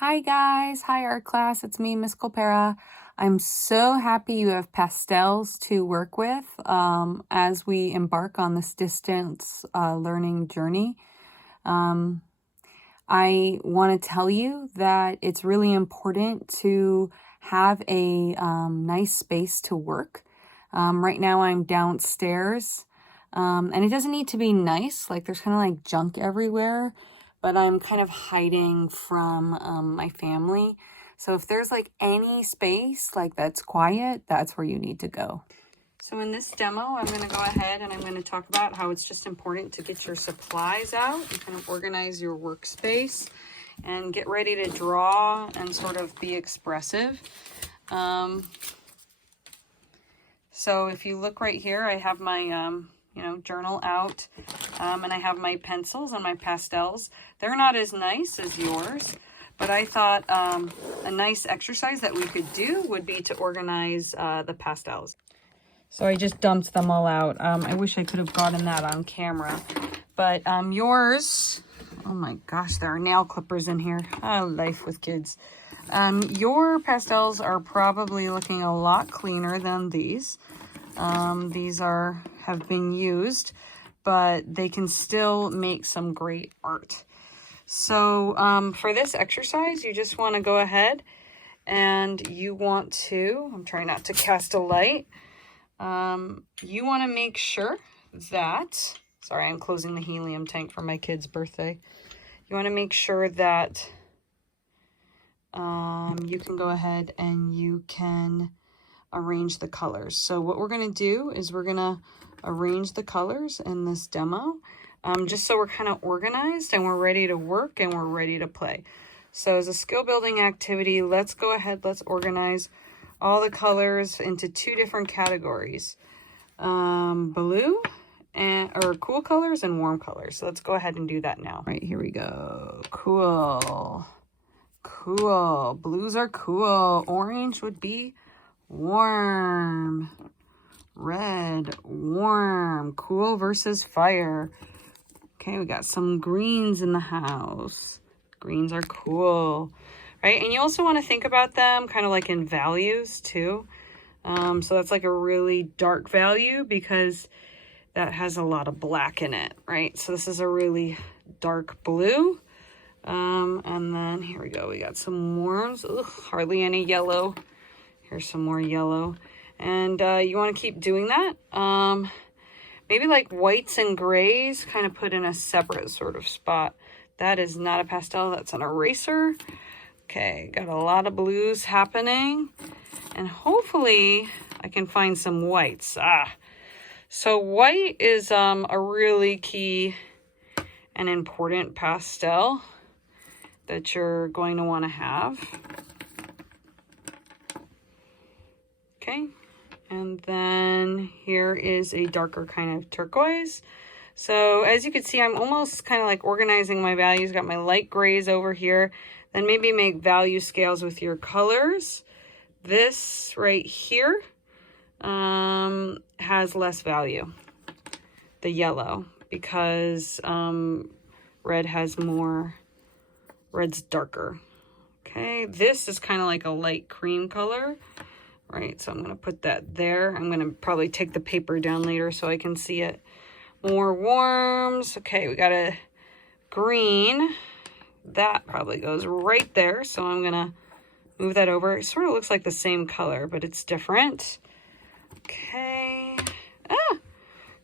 Hi guys, hi art class, it's me, Miss Colpera. I'm so happy you have pastels to work with as we embark on this distance learning journey. Um, I want to tell you that it's really important to have a nice space to work. Right now I'm downstairs and it doesn't need to be nice, like there's kind of like junk everywhere, but I'm kind of hiding from my family. So if there's like any space like that's quiet, that's where you need to go. So in this demo, I'm going to go ahead and I'm going to talk about how it's just important to get your supplies out and kind of organize your workspace and get ready to draw and sort of be expressive. So if you look right here, I have my journal out and I have my pencils and my pastels. They're not as nice as yours, but I thought a nice exercise that we could do would be to organize the pastels. So I just dumped them all out. I wish I could have gotten that on camera. But yours, oh my gosh, there are nail clippers in here. Oh, life with kids. Your pastels are probably looking a lot cleaner than these. These have been used, but they can still make some great art. So for this exercise, you just want to go ahead and you want to, I'm trying not to cast a light. You want to make sure that, sorry, I'm closing the helium tank for my kid's birthday. You want to make sure that you can go ahead and you can arrange the colors. So what we're going to do is we're going to arrange the colors in this demo, just so we're kind of organized and we're ready to work and we're ready to play. So as a skill building activity, let's go ahead, let's organize all the colors into two different categories. Blue or cool colors and warm colors. So let's go ahead and do that now. Right, here we go. Cool. Blues are cool. Orange would be warm. Red, warm. Cool versus fire. Okay, we got some greens in the house. Greens are cool, right? And you also want to think about them kind of like in values too. So that's like a really dark value because that has a lot of black in it, right? So this is a really dark blue. And then here we go. We got some warms. Ugh, hardly any yellow. Here's some more yellow. And you want to keep doing that. Maybe like whites and grays kind of put in a separate sort of spot. That is not a pastel. That's an eraser. Okay, got a lot of blues happening. And hopefully I can find some whites. So white is a really key and important pastel that you're going to want to have. Okay, and then here is a darker kind of turquoise. So as you can see, I'm almost kind of like organizing my values. Got my light grays over here. Then maybe make value scales with your colors. This right here has less value, the yellow, because red has more, red's darker. Okay, this is kind of like a light cream color, right? So I'm going to put that there. I'm going to probably take the paper down later so I can see it. More warms. Okay, we got a green. That probably goes right there, so I'm going to move that over. It sort of looks like the same color, but it's different. Okay.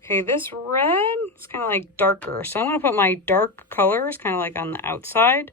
Okay, this red is kind of like darker. So I'm going to put my dark colors kind of like on the outside.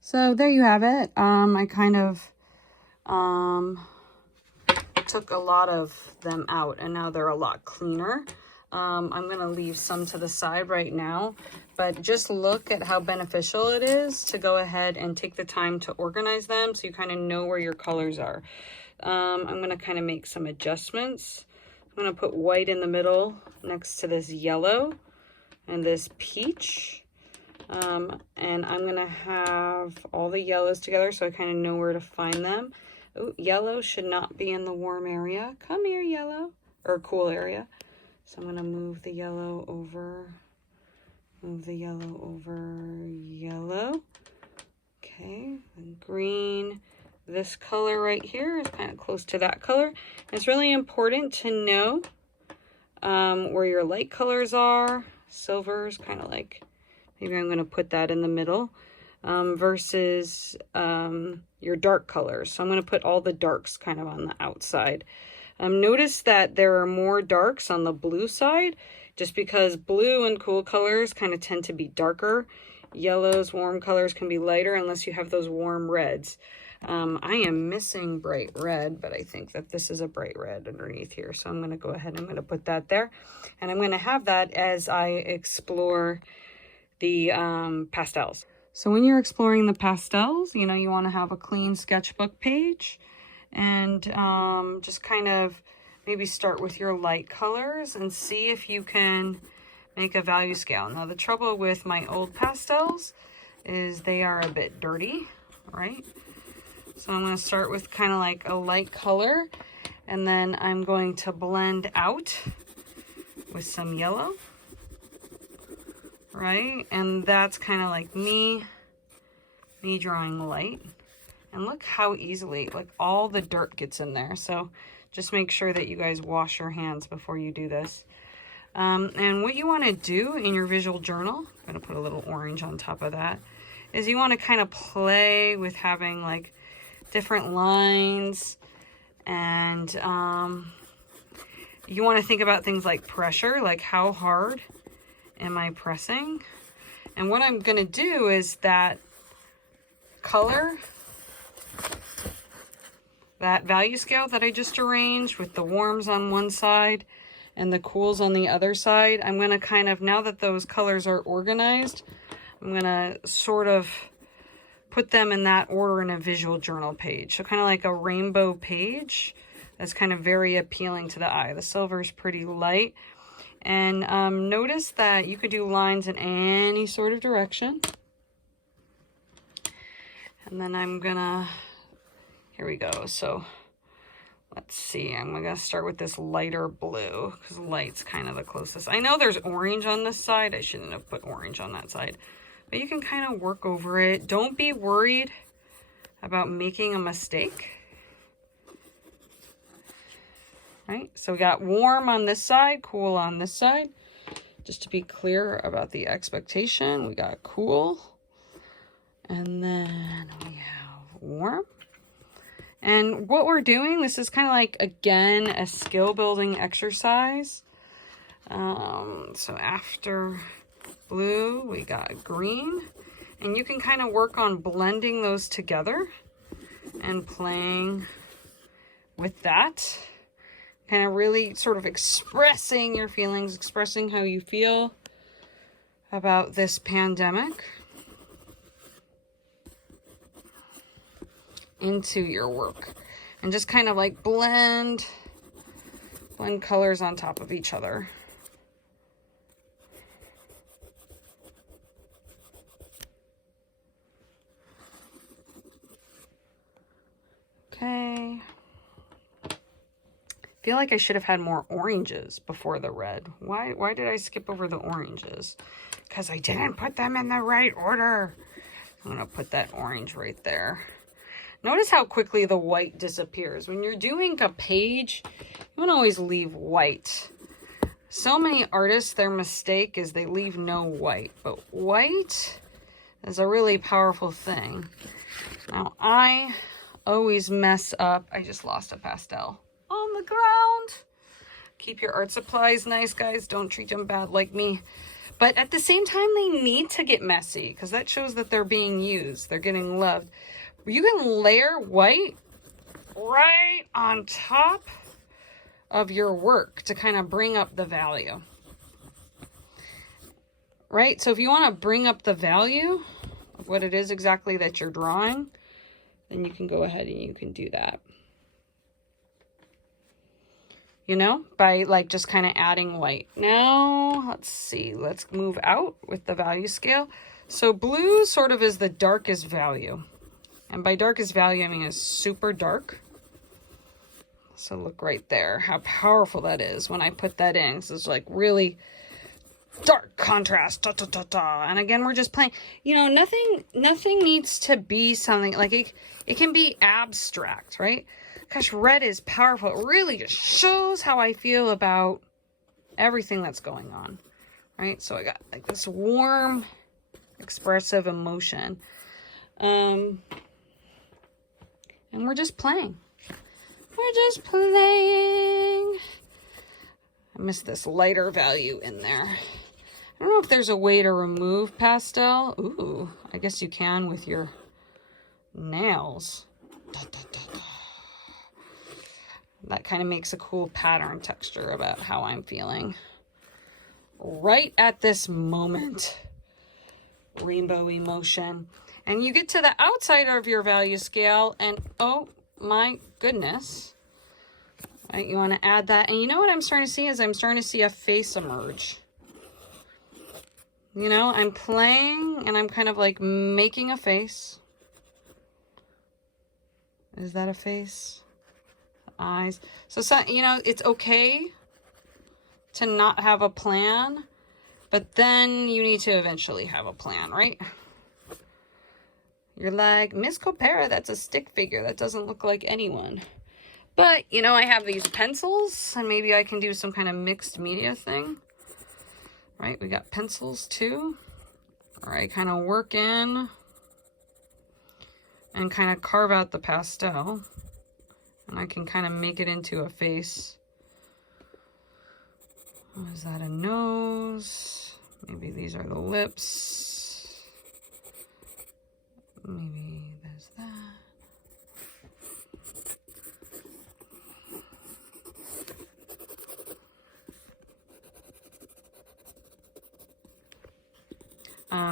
So there you have it. I kind of took a lot of them out and now they're a lot cleaner. I'm going to leave some to the side right now, but just look at how beneficial it is to go ahead and take the time to organize them so you kind of know where your colors are. I'm going to kind of make some adjustments. I'm going to put white in the middle next to this yellow and this peach. And I'm going to have all the yellows together so I kind of know where to find them. Oh, yellow should not be in the warm area. Come here, yellow, or cool area. So I'm going to move the yellow over, yellow. Okay, and green. This color right here is kind of close to that color. It's really important to know where your light colors are. Silver is kind of like, maybe I'm going to put that in the middle versus your dark colors. So I'm going to put all the darks kind of on the outside. Notice that there are more darks on the blue side, just because blue and cool colors kind of tend to be darker. Yellows, warm colors can be lighter unless you have those warm reds. I am missing bright red, but I think that this is a bright red underneath here. So I'm going to go ahead and I'm going to put that there. And I'm going to have that as I explore the pastels. So when you're exploring the pastels, you know, you want to have a clean sketchbook page and just kind of maybe start with your light colors and see if you can make a value scale. Now the trouble with my old pastels is they are a bit dirty, right? So I'm going to start with kind of like a light color and then I'm going to blend out with some yellow, right? And that's kind of like me drawing light. And look how easily, like, all the dirt gets in there. So just make sure that you guys wash your hands before you do this. And what you want to do in your visual journal, I'm going to put a little orange on top of that, is you want to kind of play with having like different lines. And you want to think about things like pressure, like how hard am I pressing? And what I'm going to do is that color, that value scale that I just arranged with the warms on one side and the cools on the other side, I'm going to kind of, now that those colors are organized, I'm going to sort of put them in that order in a visual journal page. So kind of like a rainbow page that's kind of very appealing to the eye. The silver is pretty light. And notice that you could do lines in any sort of direction. And then I'm gonna, here we go. So let's see, I'm gonna start with this lighter blue because light's kind of the closest. I know there's orange on this side. I shouldn't have put orange on that side, but you can kind of work over it. Don't be worried about making a mistake. Right, so we got warm on this side, cool on this side. Just to be clear about the expectation, we got cool. And then we have warm. And what we're doing, this is kind of like, again, a skill building exercise. So after blue, we got green. And you can kind of work on blending those together and playing with that. Kind of really sort of expressing your feelings, expressing how you feel about this pandemic into your work. And just kind of like blend colors on top of each other. Okay. I feel like I should have had more oranges before the red. Why did I skip over the oranges? Because I didn't put them in the right order. I'm going to put that orange right there. Notice how quickly the white disappears. When you're doing a page, you don't always leave white. So many artists, their mistake is they leave no white. But white is a really powerful thing. Now, I always mess up. I just lost a pastel on the ground. Keep your art supplies nice, guys. Don't treat them bad like me. But at the same time, they need to get messy because that shows that they're being used. They're getting loved. You can layer white right on top of your work to kind of bring up the value. Right? So if you want to bring up the value of what it is exactly that you're drawing, then you can go ahead and you can do that. You know, by like just kind of adding white. Now, let's see, let's move out with the value scale. So blue sort of is the darkest value. And by darkest value, I mean it's super dark. So look right there, how powerful that is when I put that in. So it's like really dark contrast, ta, ta, ta, ta. And again, we're just playing, you know, nothing needs to be something like it can be abstract, right? Gosh, red is powerful. It really just shows how I feel about everything that's going on, right? So I got like this warm, expressive emotion. And we're just playing. We're just playing. I missed this lighter value in there. I don't know if there's a way to remove pastel. Ooh, I guess you can with your nails. Da, da, da, da. That kind of makes a cool pattern texture about how I'm feeling right at this moment. Rainbow emotion. And you get to the outside of your value scale and oh my goodness. Right, you want to add that. And you know what I'm starting to see is I'm starting to see a face emerge. You know, I'm playing and I'm kind of like making a face. Is that a face? Eyes. So, you know, it's okay to not have a plan, but then you need to eventually have a plan, right? You're like, Miss Copera, that's a stick figure. That doesn't look like anyone. But, you know, I have these pencils, and maybe I can do some kind of mixed media thing. Right, we got pencils too. All right, kind of work in and kind of carve out the pastel. And I can kind of make it into a face. Oh, is that a nose? Maybe these are the lips. Maybe there's that.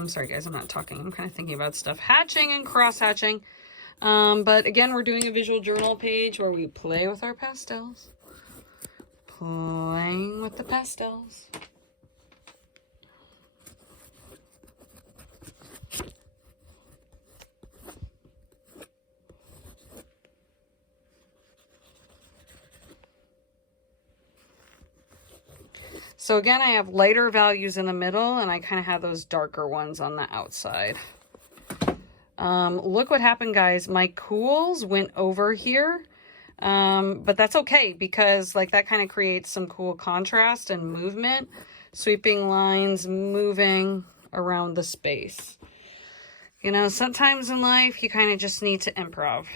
Sorry guys, I'm not talking. I'm kind of thinking about stuff. Hatching and cross-hatching. But again, we're doing a visual journal page where we play with our pastels. Playing with the pastels. So again, I have lighter values in the middle and I kind of have those darker ones on the outside. Look what happened, guys. My cools went over here, but that's okay because like that kind of creates some cool contrast and movement. Sweeping lines, moving around the space. You know, sometimes in life you kind of just need to improv.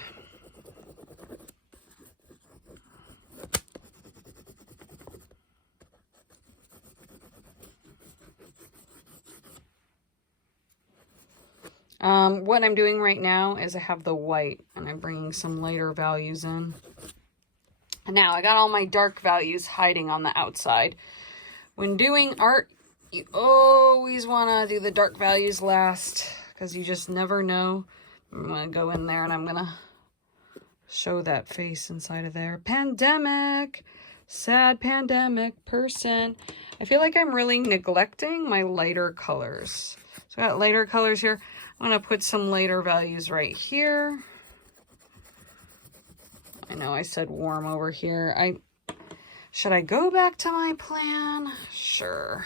What I'm doing right now is I have the white and I'm bringing some lighter values in. And now I got all my dark values hiding on the outside. When doing art, you always want to do the dark values last because you just never know. I'm going to go in there and I'm going to show that face inside of there. Pandemic, sad pandemic person. I feel like I'm really neglecting my lighter colors. So I got lighter colors here. I'm going to put some lighter values right here. I know I said warm over here. Should I go back to my plan? Sure.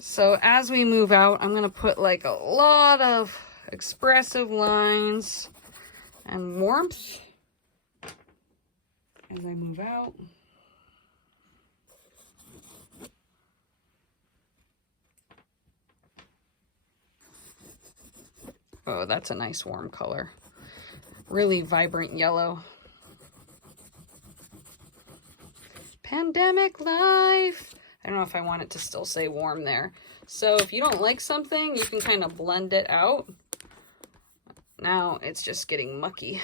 So as we move out, I'm going to put like a lot of expressive lines and warmth as I move out. Oh, that's a nice warm color. Really vibrant yellow. Pandemic life. I don't know if I want it to still say warm there. So if you don't like something, you can kind of blend it out. Now it's just getting mucky.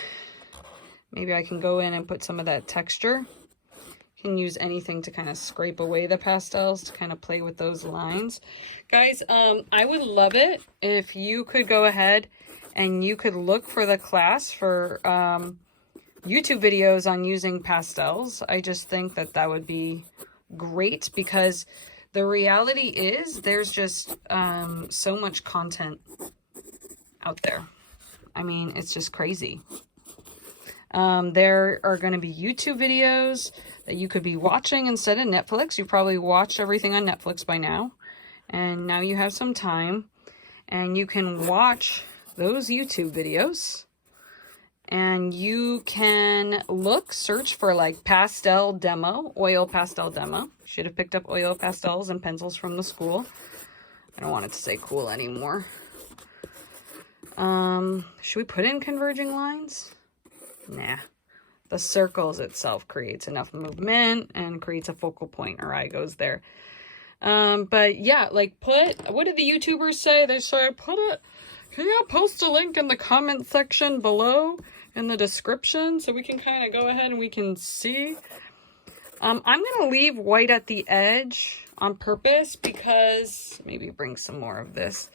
Maybe I can go in and put some of that texture. Can use anything to kind of scrape away the pastels to kind of play with those lines. Guys, I would love it if you could go ahead and you could look for the class for YouTube videos on using pastels. I just think that that would be great because the reality is there's just so much content out there. I mean, it's just crazy. There are going to be YouTube videos that you could be watching instead of Netflix. You probably watch everything on Netflix by now. And now you have some time. And you can watch those YouTube videos. And you can search for like Pastel Demo, Oil Pastel Demo. Should have picked up oil pastels and pencils from the school. I don't want it to say cool anymore. Should we put in converging lines? Nah. The circles itself creates enough movement and creates a focal point. Our eye goes there. But yeah, like what did the YouTubers say? They say, can you post a link in the comment section below in the description so we can kind of go ahead and we can see. I'm going to leave white at the edge on purpose because, maybe bring some more of this.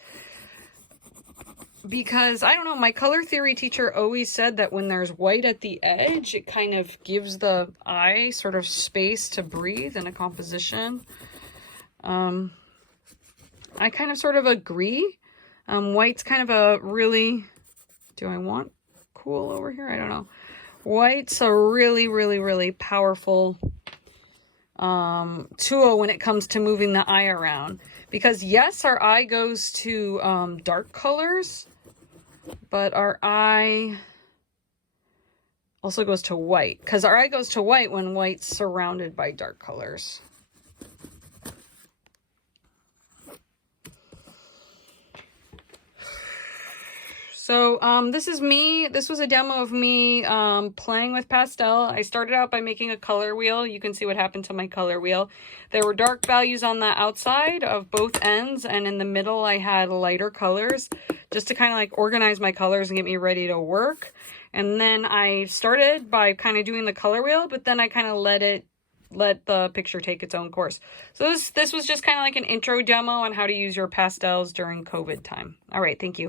Because, I don't know, my color theory teacher always said that when there's white at the edge, it kind of gives the eye sort of space to breathe in a composition. I kind of sort of agree. White's kind of a really, do I want cool over here? I don't know. White's a really, really, really powerful tool when it comes to moving the eye around. Because yes, our eye goes to dark colors, but our eye also goes to white. Because our eye goes to white when white's surrounded by dark colors. So this is me. This was a demo of me playing with pastel. I started out by making a color wheel. You can see what happened to my color wheel. There were dark values on the outside of both ends, and in the middle I had lighter colors just to kind of like organize my colors and get me ready to work. And then I started by kind of doing the color wheel, but then I kind of let the picture take its own course. So this was just kind of like an intro demo on how to use your pastels during COVID time. All right, thank you.